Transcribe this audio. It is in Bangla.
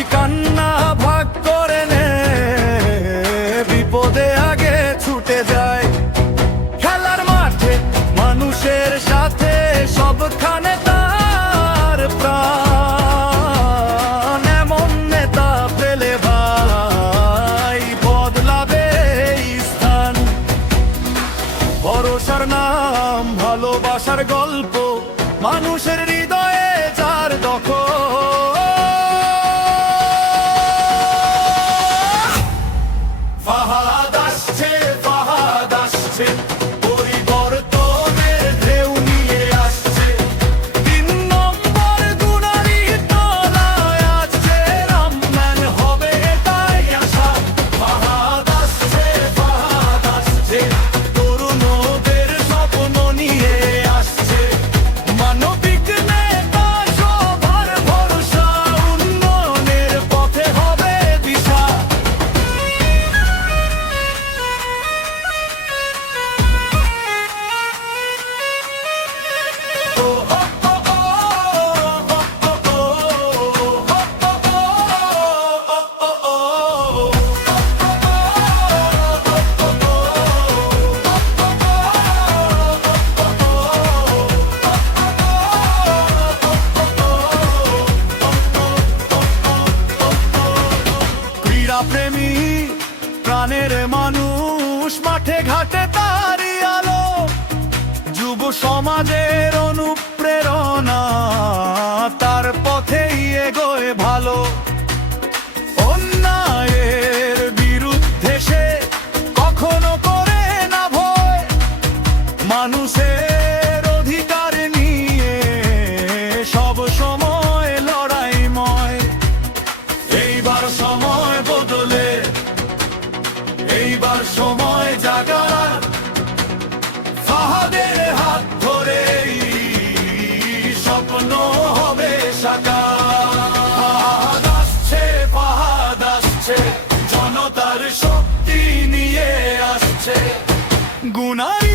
হাসি কান্না ভাগ করে নে, বিপদে আগে ছুটে যায়। খেলার মাঠে মানুষের সাথে সবখানে তার প্রাণ। এমন নেতা পেলে ভাই বদলাবে এই স্থান। ভরসার নাম, ভালোবাসার গল্প, মানুষের হৃদয়ে যার দখল। ফাহাদ আসছে, ফাহাদ আসছে, পরিবর্তনের ঢেউ নিয়ে আসছে। 3 নম্বর গুনারি তলায় আছে, রামম্যান হবে এটাই আশা। ফাহাদ আসছে, ফাহাদ আসছে, তরুণদের স্বপ্ন নিয়ে আসছে। মানবিক নেতা, সবার ভরসা, উন্নয়নের পথে হবে দিশা। ক্রীড়াপ্রেমী প্রাণের মানুষ, মাঠে ঘাটে তারই আলো। যুব সমাজের অনুপ্রেরণা, তার পথেই এগোয় ভালো। অন্যায়ের বিরুদ্ধে সে কখনো করে না ভয়। মানুষের অধিকার নিয়ে সব সময় লড়াইময়। এইবার সময় বদলে, এইবার সময় জাগার। ফাহাদের হাত ধরেই স্বপ্ন হবে সাকার। ফাহাদ আসছে, ফাহাদ আসছে, জনতার শক্তি নিয়ে আসছে। গুনারি